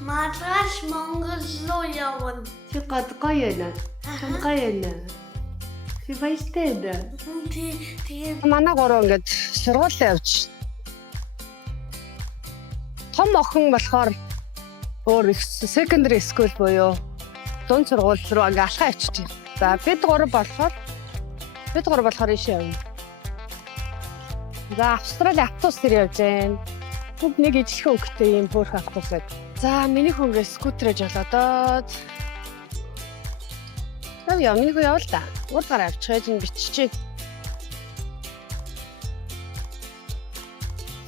Маргааш Монгол руу явна. Чи гоё байна. Чам гоё байна. Чи баяртай байна. Тэгээд Манай гурав ингээд сургууль явж. Том охин болохоор өөр secondary school буюу дунд сургууль руу ингээд алхаа авчиж байна. За бид гурав болохоор ийшээ явна. За Австрали автобус дээр явж байна. Бүгд нэг ижлэх хөнгөтэй юм хөөх автобус байд. За миний хөнгөө скутерэж болоод. Яа миний хөө явал та. Урдгаар авчихж энэ биччихээ.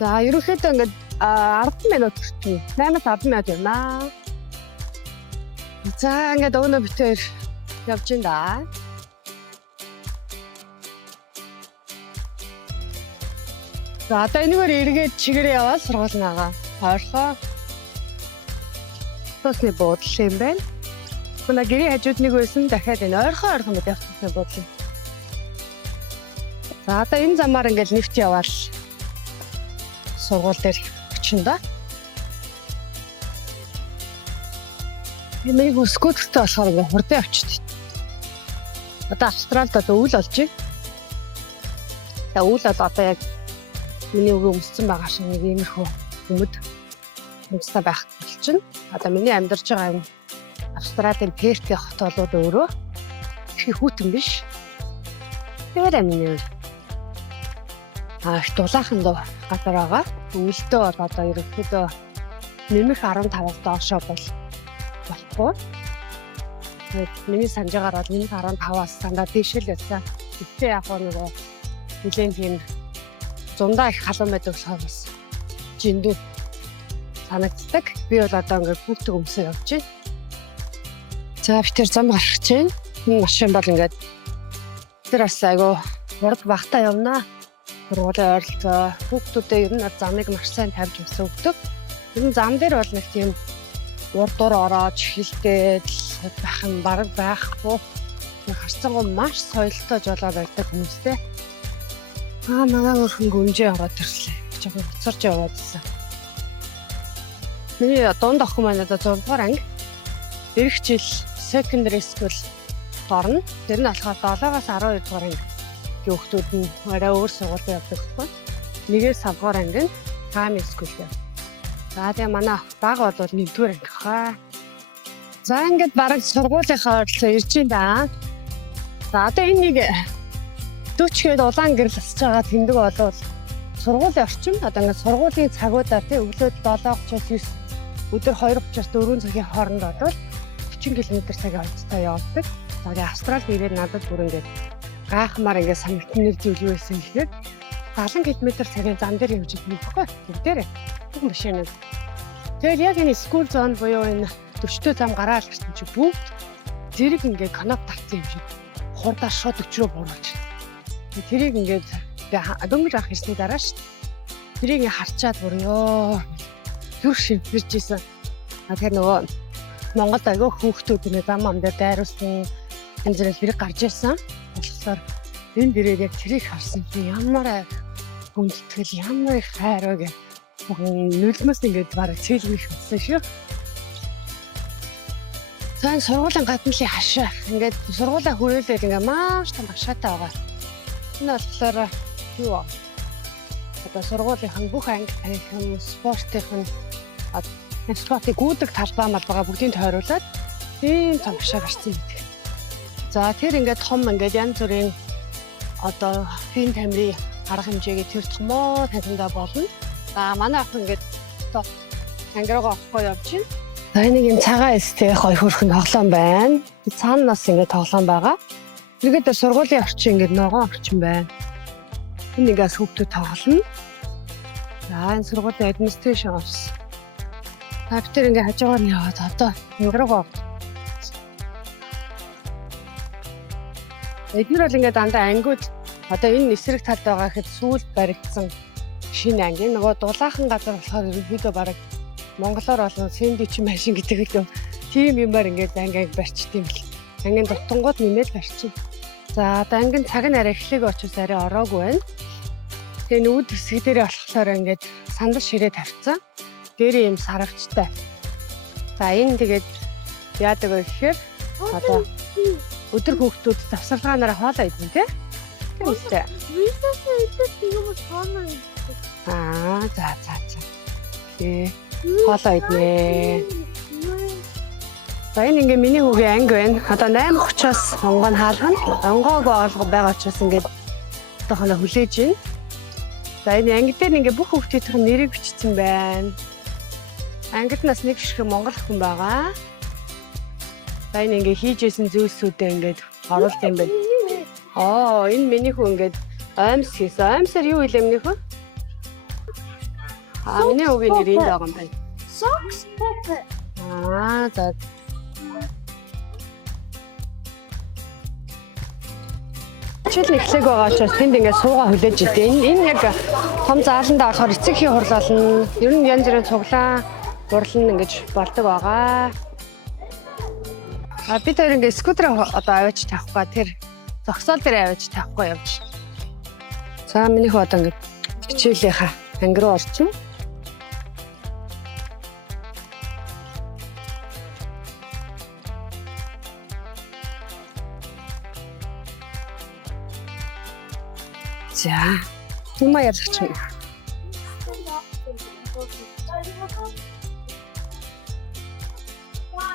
За ерөнхийдөө ингээд 10 минут хүртээ. 8-10 минут явнаа. За ингээд өнөө битээр явж ин да. За одоо энэгээр эргээд чигээрээ яваад сургууль нагаа. Хойлоо. Тосны буудлын юм байна. Kuna гэрээ хажууд нэг байсан дахиад энэ ойрхон мэт явчихсан буудлын. За одоо энэ замаар ингээд нэвт яваал. Сургууль дээр очин да. Миний скутертэй болохоор ингээд хурдан явчихдаг. Одоо Австралид одоо үйл болж байна. За үйл бол одоо яг миний өвөө өмссөн байгаа шиг нэг иймэрхүү өмд өмстэй байх болчихно. Одоо миний амьдарч байгаа юм Австралийн Перт хот болоод өөрөө их хүүтэн биш. Тэр миний дулаахан доо газар байгаа. Өвөлдөө бол одоо ерөнхийдөө нэмэх 15-аас доошоо болохгүй. Миний санаж байгаагаар бол нэмэх 15-аас дандаа дээшэл байсан. Гэтэ яг нөгөө нэгэн тийм зундаа их халуун байдаг болохоор бас жиндүү санагддаг. Би бол одоо ингээд хүүтэг өмсөө явж байна. За би тэр зам гарах чинь энэ машин бол ингээд тэр бас айгу урд багтаа явнаа. Сургуулийн ойролцоо хүүхдүүдээ ер нь замыг маш сайн тавьж өгдөг. Ер нь зам дээр бол нэг тийм урдуур ороод хилдээд байх юм бараг байхгүй. Харцангуй маш соёлтой жолоо байдаг хүмүүстэй. Манай өрхөн гүнжээ ороод ирлээ. Жохоо буцарч яваад ирсэн. Миний дунд охин маань одоо 6 дугаар анги. Ирэх жил secondary school орно. Тэр нь болохоор 7-аас 12 дугаар анги хүүхдүүд нь арай өөр сургуульд явдаг байхгүй. 1-ээс 5 дугаар анги нь primary school яа. За тэгээ манай бага бол 1-р анги хаа. За ингээд бараг сургуулийнхаа оролцоо ирж байна. За одоо энэ нэг 40- гээд улаан гэрэл асч байгаа тэмдэг болвол сургуулийн орчим одоо ингээд сургуулийн цагуудаар тий өглөө 7:39 өдөр 2:30-аас 4 цагийн хооронд болвол 40 км цагийн хавцтай явдаг. За тэгээ Австралид ирээд надад бүр ингээд гайхмаар ингээд санагдсан нэг зүйл юу байсан гэхээр 70 км цагийн зам дээр явж байгаа байхгүй бүгдээрээ бүх машин. Тэгэл яг энэ school zone буюу энэ 40-т зам гараал гэсэн чи бүгд зэрэг ингээд канап тавцсан юм шиг хурдаар шууд 40 руу бууруулж. Тэрийг ингээд дөнгөж авах хэсний дараа шүү дээ. Тэрийг ингээд харчаад бүр ёо зүр шивэрж ийсэн. Тэгэхээр нөгөө Монголд агай хүүхдүүд нэ зам ам дээр дайруулсан энэ зэрэг хэрэг гарч ирсэн. Болохоор энэ дээрээ яг тэрийг харсан чи ямар хүндэтгэл ямар их хайраа гэх нүлмэс ингээд бараг цэлмэх болсон шүү. Сайн сургуулийн гаднын хашаа ингээд сургуулаа хүрээлээд ингээд маш том хашаатай байгаа. Энэ болохоор юу одоо сургуулийн бүх анги тарихын спортын спортыг гүйдэг талбай мал байгаа бүгдийг тойруулаад ийм том хашаа гарсан гэдэг. За тэр ингээд том ингээд янз бүрийн одоо фин тамирын арга хэмжээгээ тэр томоо таньдаа болно. За манай ах ингээд одоо ангиргаа авахгүй явж байна. За нэг юм цагаан эстэй хоёр хөрхөн тоглоом байна. Цаанаас ингээд тоглоом байгаа. Тэргээд сургуулийн орчин ингээд ногоон орчин байна. Энэ ингээс хүүхдүүд тоглоно. За энэ сургуулийн administration office. Таптер ингээд хажуугаар нь яваад одоо ангиргаа. Эдгээр бол ингээд дандаа ангиуд одоо энэ эсрэг талд байгаа гэхэд сүүл баригдсан шинэ анги. Нөгөө дулаахан газар болохоор ерөнхийдөө бараг монголоор болон сэндвич машин гэдэг юм. Тийм юмар ингээд анги барьчт юм л. Ангийн дутангууд нэмээд барьчих. За одоо ангийн цаг нь арай эхлэх учраас арай ороогүй байна. Тэгээ нүүд хэсэг дээрээ болохоор ингээд сандал ширээ тавьсан. Дээр юм сарагчтай За энэ тэгээд яадаг вэ гэхээр одоо өдөр хүүхдүүд завсаргаанаараа хоолоо идэн тий. Тийм үстэй. Висасаа идэх юм тооноо. За. Тий. Хоолоо иднэ. За энэ ингээ миний хүүгийн анги байна. Одоо 8:30-аас онгоо нь хаалгана. Онгоог байгаа учраас ингээд тохолоо хүлээж байна. За энэ анги дээр ингээ бүх хүүхдүүдийн нэрийг бичсэн байна. Ангид нас нэг шиг монгол хүн байгаа. За энэ ингээ хийжсэн зүйлсүүдээ ингээд оруулт юм байна. Энэ миний хүн ингээд аймс хийсэн. Аймсаар юу хэлээ миний хүн? Миний хүүгийн нэр энэ байгаа юм байна. Socks puppet. За. Чил нэглэг байгаа учраас тэнд ингээд суугаа хүлээж идэв. Энэ яг том зааландаа болохоор эцэгхийн хурлал нь ер нь янз бүрийн цуглаан урлан ингэж болдог байгаа. Бид хоёр ингээд скутераа одоо аваач тавихгүй тэр зогсоол дээр аваач тавихгүй явж. За миний хөө одоо ингээд хичээлийнхаа анги руу орчин. За юма ярих юм.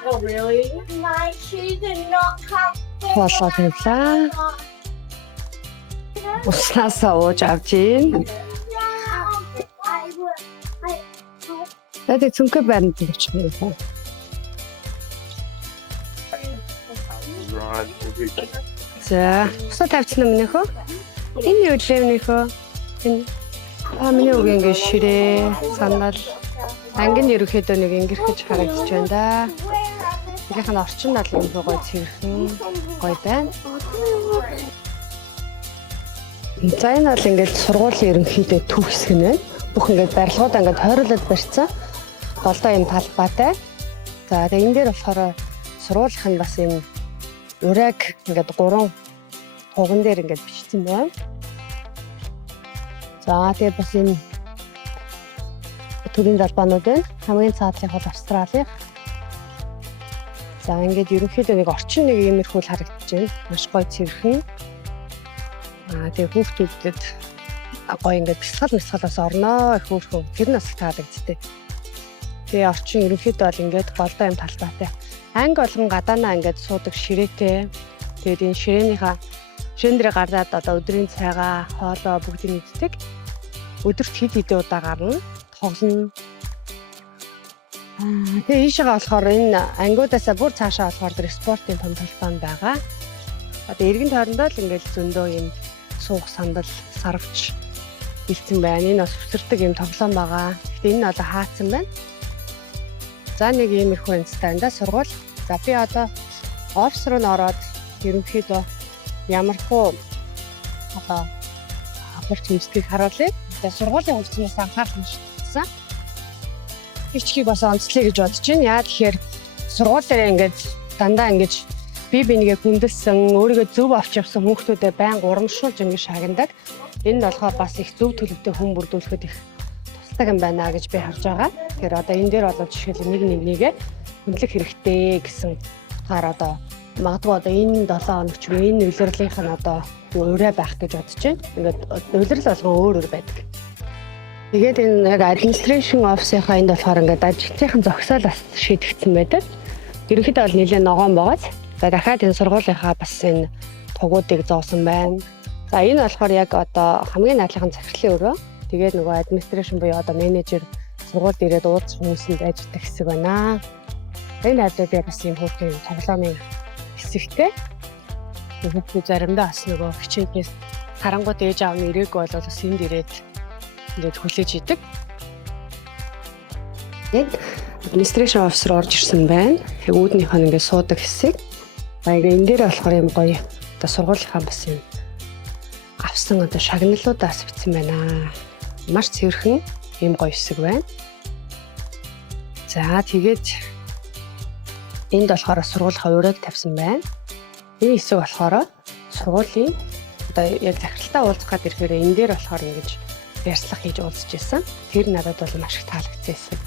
Oh really? My shoes are not comfortable. Хоолоо тавьлаа. Уснасаа ууж авч ийн. Тэд цүнхэ байна гэж байна. За, усаа тавьчихна минийхөө. Энэ юу левнийхөө. Энэ миний үг ингэ ширээ, сандал. Ангийн ерөөхдөө нэг ингэрхэж харагдаж байна да. Игийнх нь орчин налын гоё цэвэрхэн гоё байна. За энэ бол ингээд сургуулийн ерөнхийдөө төв хэсэг нь байна. Бүх ингээд барилгуудаа ингээд тойруулаад барьсан. Голдоо юм талбайтай. За тэгээ энэ дээр болохоор сургуулийнх нь бас юм ураг ингээд 3 хуган дээр ингээд бичсэн байна. За тэгээ бас энэ төрийн залбаанууд байна. Хамгийн цаатлих бол Австралийн. За ингээд ерөнхийдөө нэг орчин нэг иймэрхүү л харагдаж байна. Маш гоё цэвэрхэн. Тэгээ хүүхдүүдэд гоё ингээд бясалгалаас орноо их хөөрхөн тэр нас таалагдтыг. Тэгээ орчин ерөнхийдөө бол ингээд голдоо юм талбайтай. Анги болгон гадаанаа ингээд суудаг ширээтэй. Тэгээд энэ ширээн дээр гараад одоо өдрийн цайгаа, хоолоо бүгдийг иддэг. Өдөрт хэд хэдэн удаа гарна. Тоглоно. Тэгээ ийшээгаа болохоор энэ ангиудаасаа бүр цаашаа болохоор спортын том талбай байгаа. Одоо эргэн тойрондоо л ингээд зөндөө юм суух сандал, сарвч бэлдсэн байна. Энэ бас өсөрдөг юм тоглоом байгаа. Гэхдээ энэ одоо хаацсан байна. За нэг иймэрхүү инстанда сургууль. За би одоо офс руу н ороод ерөнхийдөө ямархуу одоо хурц хэмжлэгийг харуулъя. За сургуулийн хурцнаас анхаарал хандсан. Хичгийг бас онцлоё гэж бодож байна. Яа тэгэхээр сургууль дээр ингээд дандаа ингэж би бинийгээ хүндэлсэн, өөрийгөө зөв авч явсан хүүхдүүдэд байнга урамшуулж ингэж шагнадаг. Энэ нь болохоор бас их зөв төлөвтэй хүн бүрдүүлэхэд их тусдаг юм байна гэж би харж байгаа. Тэгэхээр одоо энэ дээр бол жишээл нэгээ хөндлөх хэрэгтэй гэсэн утгаар одоо магадгүй одоо энэ 7 хоног ч энэ улирлынх нь одоо ураа байх гэж бодож байна. Ингээд улирал болгон өөр байдаг. Тэгээд энэ яг administration office-ийнхаа энд болохоор ингээд ажилтныхын зогсоолоос шийдэгдсэн байдаг. Ерөнхийдөө бол нэлээд ногоон байгааз. За дахиад энэ сургуулийнхаа бас энэ тугуудыг зоосон байна. За энэ болохоор яг одоо хамгийн наадлагын захирлын өрөө. Тэгээд нөгөө administration буюу одоо менежер сургуульд ирээд уулзах хүмүүсэнд ажилладаг хэсэг байна. Энэ ажлууд бас юм хүүхдийн тоглоомын хэсэгтэй. Хүүхдүүд заримдаа бас нөгөө хичээлээс харангуут ээж аав нь ирээгүй бол бас энд ирээд ингээд хүлээж идэг. Яг administration officer орж ирсэн байна. Яг үүднийх нь ингээд суудаг хэсэг. Баяг энэ дээр болохоор юм гоё. Одоо сургуулийнхаа бас юм авсан одоо шагналуудаас бичсэн байна. Маш цэвэрхэн юм гоё хэсэг байна. За тэгээд энд болохоор сургуулийнхаа ураг тавьсан байна. Энэ хэсэг болохоор сургуулийн одоо яг захиралтай уулзах гээд ирэхээр энэ дээр болохоор ингэж ярьцлага хийж уулзж байсан. Тэр надад бол маш их таалагдсан хэсэг.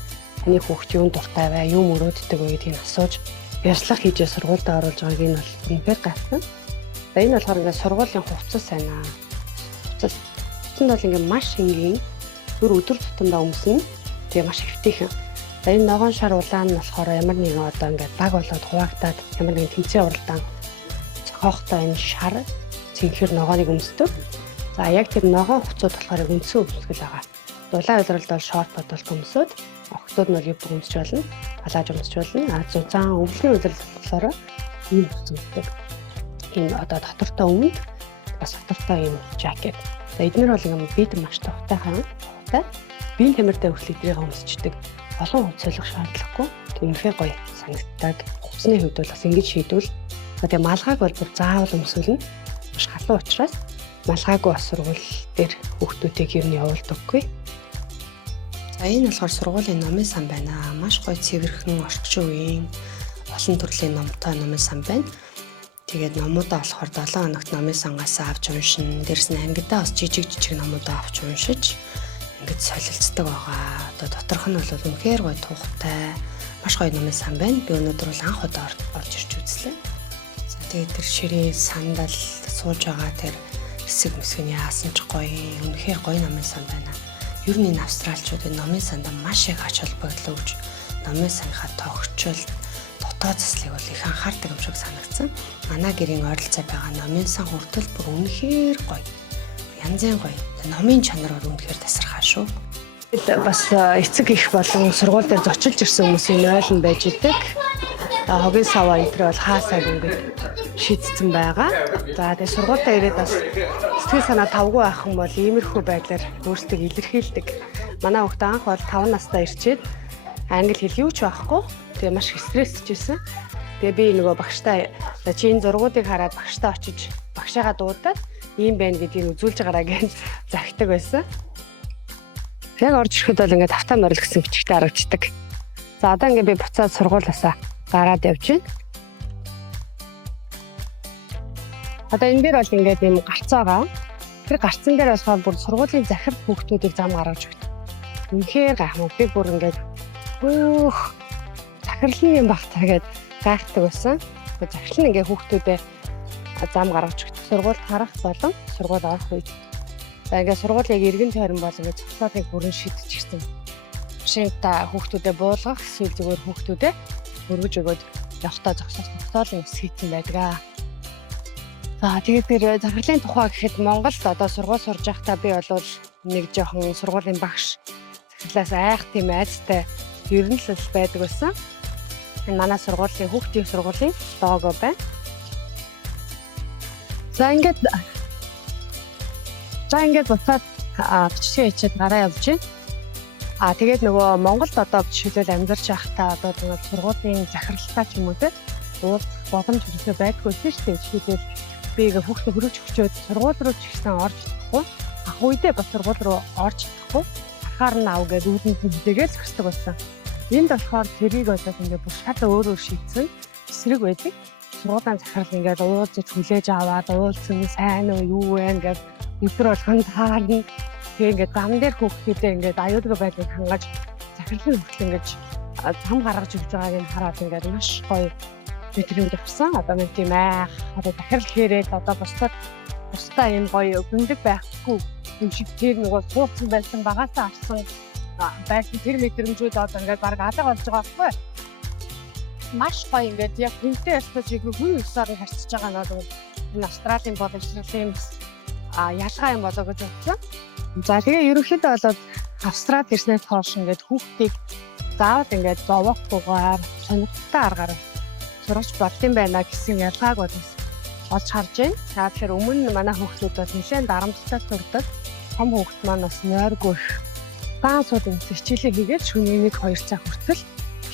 Таны хүүхд юунд дуртай вэ? Юу мөрөөддөг вэ гэдгийг асууж ярьцлага хийж сургуульд оруулж байгааг нь бол үнэхээр гайхсан. За энэ болохоор ингээд сургуулийн хувцас байна. Хувцас нь бол ингээд маш энгийн 4 өдөр тутамдаа өмснө. Тэгээ маш хэвтийхэн. За энэ ногоон шар улаан нь болохоор ямар нэгэн одоо ингээд баг болоод хуваагдаад ямар нэгэн тэмцээн уралдаан цохохтой энэ шар цэнхэр ногооныг өмсдөг. За яг тэр ногоон хувцууд болохоор үндсэн өмсгөл байгаа. Дулаан уйлралд бол шорт бодолт өмсөд, охтууд нь бол юг өмсч болно, халааж өмсч болно. Зузаан өвлөгийн уйлрал болохоор ийм хувцас өмсдөг. Энэ одоо дотортой өмнөд бас дотортой ийм жакет. За эдгээр бол ингээд бид маш тухтайхан биеийн тамиртай хүртэл эдрийг өмсчдэг. Олон хувц солих шаардлагагүй. Үнэхээр гоё санагддаг. Хувцсны хувьд бол бас ингэж шийдвэл тэгээ малгайг бол бүр заавал өмсөлнө. Маш халуун учраас малгайгүй бас сургууль дээр хүүхдүүдийг ер нь явуулдаггүй. За энэ болохоор сургуулийн номын сан байна. Маш гоё цэвэрхэн орчин үеийн олон төрлийн номтой номын сан байна. Тэгээд номуудаа болохоор 7 хоногт номын сангаас авч уншина. Дээрс нь ангидаа бас жижиг номуудаа авч уншиж ингэж солилцдог байгаа. Одоо доторх нь бол үнэхээр гоё тухтай. Маш гоё номын сан байна. Би өнөөдөр бол анх удаа орж ирж үзлээ. За тэгээд тэр ширээ сандал сууж байгаа тэр хэсэг мэсгэн яасан ч гоё. Үнэхээр гоё номын сан байна. Ер нь энэ австралчуудын номын сандаа маш их ач холбогдол өгж, номын сангийнхаа тогтчол, дотоод заслыг бол их анхаардаг юм шиг санагдсан. Манай гэрийн ойролцоо байгаа номын сан хүртэл бүр үнэхээр гоё. Янзын гоё. Номын чанар бол үнэхээр тасархаа шүү. Бас эцэг их болон сургууль дээр зочилж ирсэн хүмүүсийн ойлн байж идэг. Хогийн саваа энэ бол хаасаг ингээд шийдсэн байгаа. За тэгээ сургуультаа ирээд бас сэтгэл санаа тавгүй байх юм бол иймэрхүү байдлаар өөрсдөө илэрхийлдэг. Манай хүүхд анх бол 5 настай ирчээд англи хэл юу ч байхгүй. Тэгээ маш стрессжсэн. Тэгээ би нөгөө багштай чи энэ зургуудыг хараад багштай очиж багшаагаа дуудаад ийм байна гэдгийг үзүүлж гараа гэж захидаг байсан. Яг орж ирэхэд бол ингээд автаа морил гэсэн бичгтэй харагддаг. За одоо ингээд би буцаад сургуулиасаа гараад явж байна. Одоо энэ дээр бол ингээд юм гарцаагаа. Тэр гарцсан дээр болохоор бүр сургуулийн захирал хүүхдүүдийг зам гаргаж өгдөг. Үнэхээр гайхамшиг. Би бүр ингээд захирлын юм багтаа гээд гайхдаг байсан. Тэгээд захирал нь ингээд хүүхдүүдэд зам гаргаж өгдөг. Сургуульд харах болон сургууль орох үед. За ингээд сургуулийн эргэн тойрон бол ингээд цогцолыг бүрэн шийдчихсэн. Шинта хүүхдүүдэд буулгах эсвэл зүгээр хүүхдүүдэд өргөж өгөөд явтаа зогсоолын хэсгийсэн байдаг. За тэгээд тэр захирлын тухай гэхэд Монголд одоо сургууль сурж байхдаа би бол нэг жоохон сургуулийн багш захирлаас айх тийм айцтай ер нь л байдаг байсан. Энэ манай сургуулийн хүүхдийн сургуулийн лого байна. За ингээд буцаад бичгээ хийчихэд гараа явж байна. Тэгээд нөгөө Монголд одоо жишээлбэл амьдарч байхдаа одоо нэг сургуулийн захиралтай ч юм уу те уулзах боломж хүсэж байдгүй шүү дээ. Жишээлбэл би ингээ хүүхдээ хөрөж өчөөд сургууль руу ч ихсэн орж чадахгүй. Ах үедээ бас сургууль руу орж чадахгүй. Ахаар нь ав гэдэг үүдэнд хүлээгээл зөксдөг байсан. Энд болохоор тэрийг болоод ингээ бүр шал өөр шийдсэн эсрэг байдаг. Сургуулийн захирал ингээ уулзаж хүлээж аваад уулзсан сайн уу юу вэ гэдэг өдөр болгонд таарна. Тэгээ ингээд зам дээр хүүхдүүдээ ингээд аюулгүй байдлыг хангаж захирлын хүртэл ингээд зам гаргаж өгч байгааг нь хараад ингээд маш гоё мэдрэмж авсан. Одоо нэг тийм одоо захирал хэрэг одоо бусдаа юм гоё гүндэг байхгүй юм шиг тэр нөгөө цууцсан байсан багасаа авсан байсан тэр мэдрэмжүүд одоо ингээд баг алга болж байгаа байхгүй. Маш гоё ингээд яг тэнтэй ястаж яг хүн өсөөр харьцаж байгаа нь бол энэ Австралийн боловсролын ялгаа юм болоо гэж бодсон. За тэгээ ерөнхийдөө бол Австрал ирснээс хойш ингээд хүүхдийг заавал ингээд зовоохгүйгээр сонирхолтой аргаар сургаж болдсон байна гэсэн ялгааг бол олж харж байна. За тэгэхээр өмнө нь манай хүүхдүүд бол нэлээд дарамттай сурдаг. Том хүүхд маань бас нойргүй даансууд хичээлээ хийгээд шөнийн 1-2 цаг хүртэл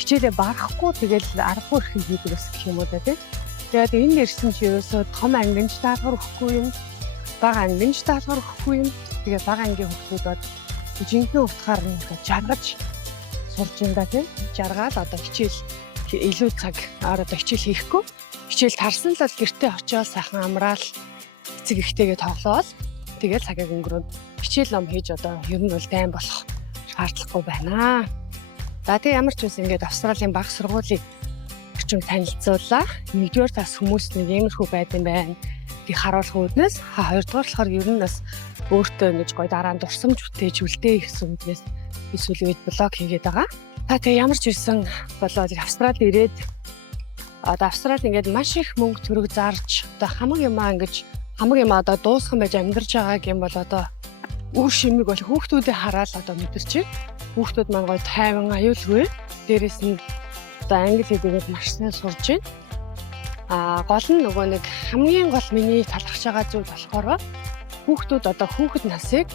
хичээлээ барахгүй тэгэл аргагүй их хийдэг ус гэх юм уу тийм. Тэгээд энэ ирсэн чи ерөөсөө том ангинч даалгавар өгөхгүй юм. Бага ангинч даалгавар өгөхгүй юм. Тэгээд бага ангийн хүүхдүүд жинхэнэ утгаар нь жаргаж сурж байгаа тийм. Жаргаад одоо хичээл илүү цаг одоо хичээл хийхгүй. Хичээл тарсан л гэртээ очиод сайхан амраал эцэг ихтэйгээ тоглоод тэгээд цагийг өнгөрөөд хичээл ном хийж одоо ер нь бол дайм болох шаардлагагүй байна. За тэгээ ямар ч үс ингээд Австралийн баг сургуулийн орчим танилцуулаа. Нэгдүгээр тас хүмүүс нэг иймэрхүү байд юм байна. Тийг харуулах үүднээс хоёрдугаар болохоор ер нь бас өөртөө ингэж гоё дараа нь дурсамж бүтээж үлдээ гэсэн үгнээс би сүүлийн үед блог хийгээд байгаа. Та тэгээ ямар ч үсэн болоод Австралид ирээд одоо Австралид ингээд маш их мөнгө төгрөг зарж одоо хамаг юм одоо дуусхан байж амьдарч байгааг юм бол одоо үр шимиг бол хүүхдүүдээ хараад одоо мэдэрч байна. Хүүхдүүд маань гоё тайван аюулгүй. Дээрээс нь одоо англи хэлийг маш сайн сурж байна. Гол нь нөгөө нэг хамгийн гол миний талархж байгаа зүйл болохоор хүүхдүүд одоо хүүхэд насыг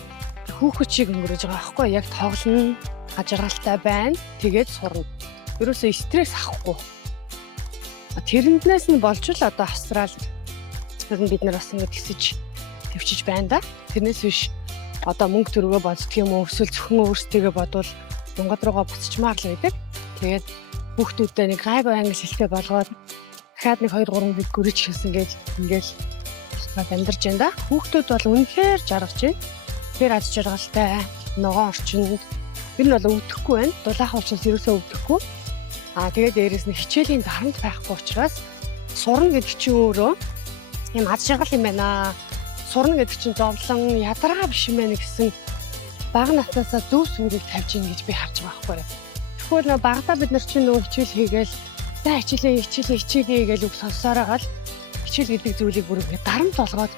хүүхэд шиг өнгөрөөж байгаа байхгүй яг тоглоно, ажиргалтай байна. Тэгээд сурна. Ерөөсөө стресс авахгүй. Тэрэнднээс нь болж л одоо Австрали бид нар бас ингэ тгсэж төвчж байна да. Тэрнээс биш одоо мөнгө төргөө боддог юм уу эсвэл зөвхөн өөрсдөө бодвол Монгол руугаа буцчмаар л байдаг. Тэгээд хүүхдүүдтэй нэг гайгүй англи хэлтэй болгоод дахиад нэг 2-3 хэд гүрэж хэлсэн ингээл амьдарч байна да. Хүүхдүүд бол үнэхээр жаргаж байна. Тэр аз жаргалтай ногоон орчинд ер нь бол өвдөхгүй байна. Дулаахан учраас ерөөсөө өвдөхгүй. Тэгээд дээрэс нь хичээлийн дарамт байхгүй учраас сурна гэдэг чинь өөрөө юм аз жаргал юм байна. Сурна гэдэг чинь зовлон, ядаргаа биш юм байна гэсэн бага наснаасаа зөв сүрийг тавьж ийн гэж би харж байгаа байхгүй юу. Тэгвэл багада бид нар чинь нөгөө хичээл хийгээл за хичээлээ гэж үг сонсоор байгаа л хичээл гэдэг зүйлийг бүр ингэ дарамт болгоод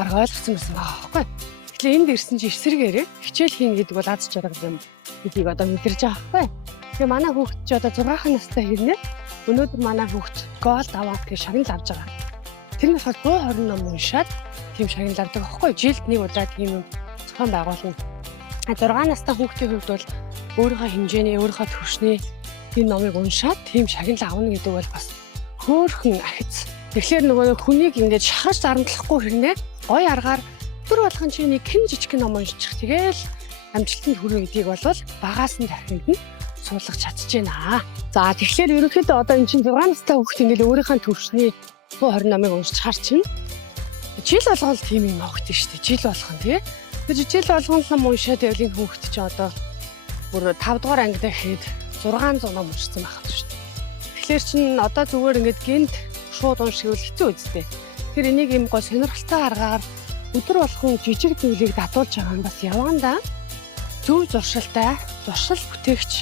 бараг ойлгосон байсан байгаа байхгүй юу. Тэгэхээр энд ирсэн чинь эсрэгээрээ хичээл хийн гэдэг бол аз жаргал юм гэдгийг одоо мэдэрч байгаа байхгүй юу. Тэгээ манай хүүхд чи одоо 6 настай хэрнээ өнөөдөр манай хүүхд гол даваад гэж шагнал авч байгаа. Тэр нь болохоор 120 ном уншаад тийм шагнал авдаг байхгүй юу. Жилд нэг удаа тийм юм зохион байгуулна. 6 настай хүүхдийн хувьд бол өөрийнхөө хэмжээний, өөрийнхөө төвшний тийм номыг уншаад тийм шагнал авна гэдэг бол бас хөөрхөн ахиц. Тэгэхээр нөгөө хүнийг ингэж шахаж дарамтлахгүй хэрнээ гой аргаар өдөр болгон чи нэг хэн жижиг ном уншчих. Тэгээл амжилтанд хүрнэ гэдгийг бол багаас нь дахинд нь суулгах чадчихжээ. За тэгэхээр ерөнхийдөө одоо энэ чинь 6 настай хүүхд ингээл өөрийнхөө төвшний 120 номыг уншиж харж чинь жил болгоно тийм юм авахт шүү дээ. Жил болгоно тий. Тэр жил болгоно ном уншаад байвал энэ хүүхд чинь одоо бүр 5 дугаар ангид ихэд 600 ном уншсан байх шүү дээ. Тэгэхээр чинь одоо зүгээр ингээд гинт шууд уншихвэл хэцүү үстэй. Тэр энийг юм гоо сонирхолтой аргаар өдөр болгон жижиг зүйлийг датуулж байгаа юм бас явандаа зөв зуршилтай, зуршил бүтээгч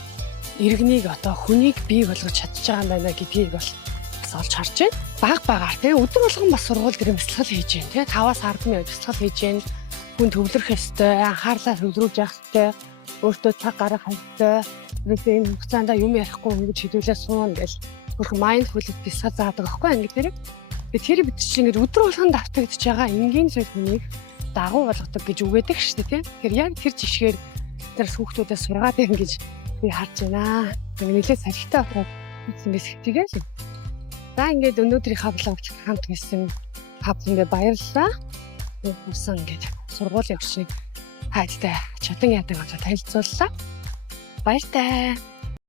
иргэнийг одоо хүнийг бий болгож чадчих байгаа юм байна гэдгийг бол бас олж харж байна. Багаар тий өдөр болгон бас сургууль дээр бяцлал хийж байна тий 5-аас 10 минут бяцлал хийж байна. Хүн төвлөрөх ёстой, анхаарлаа төвлөрүүлж явах ёстой, өөртөө цаг гаргах ёстой. Тэрээс энэ хугацаанд юм ярихгүй ингэж хэдүүлээ суун гэж хөрх майндфулнес бяцлал заадаг байхгүй анги дээр. Тэр бид чинь ингэж өдөр болгон давтагдж байгаа энгийн зүйл хүнийг дагуу болгодог гэж үгээдэг шүү дээ тий. Тэгэхээр яг тэр жишгээр тэр хүүхдүүдээс сургаад ингэж би харж байна. Нэлээд салхитай болоод ингэж сэтгэгээл. За ингээд өнөөдрийнхээ блогт хамт гэсэн хавд ингээд баярлалаа. Үсэн ингээд сургуулийн орчныг хайдтай чадан яадаг одоо танилцууллаа. Баяртай.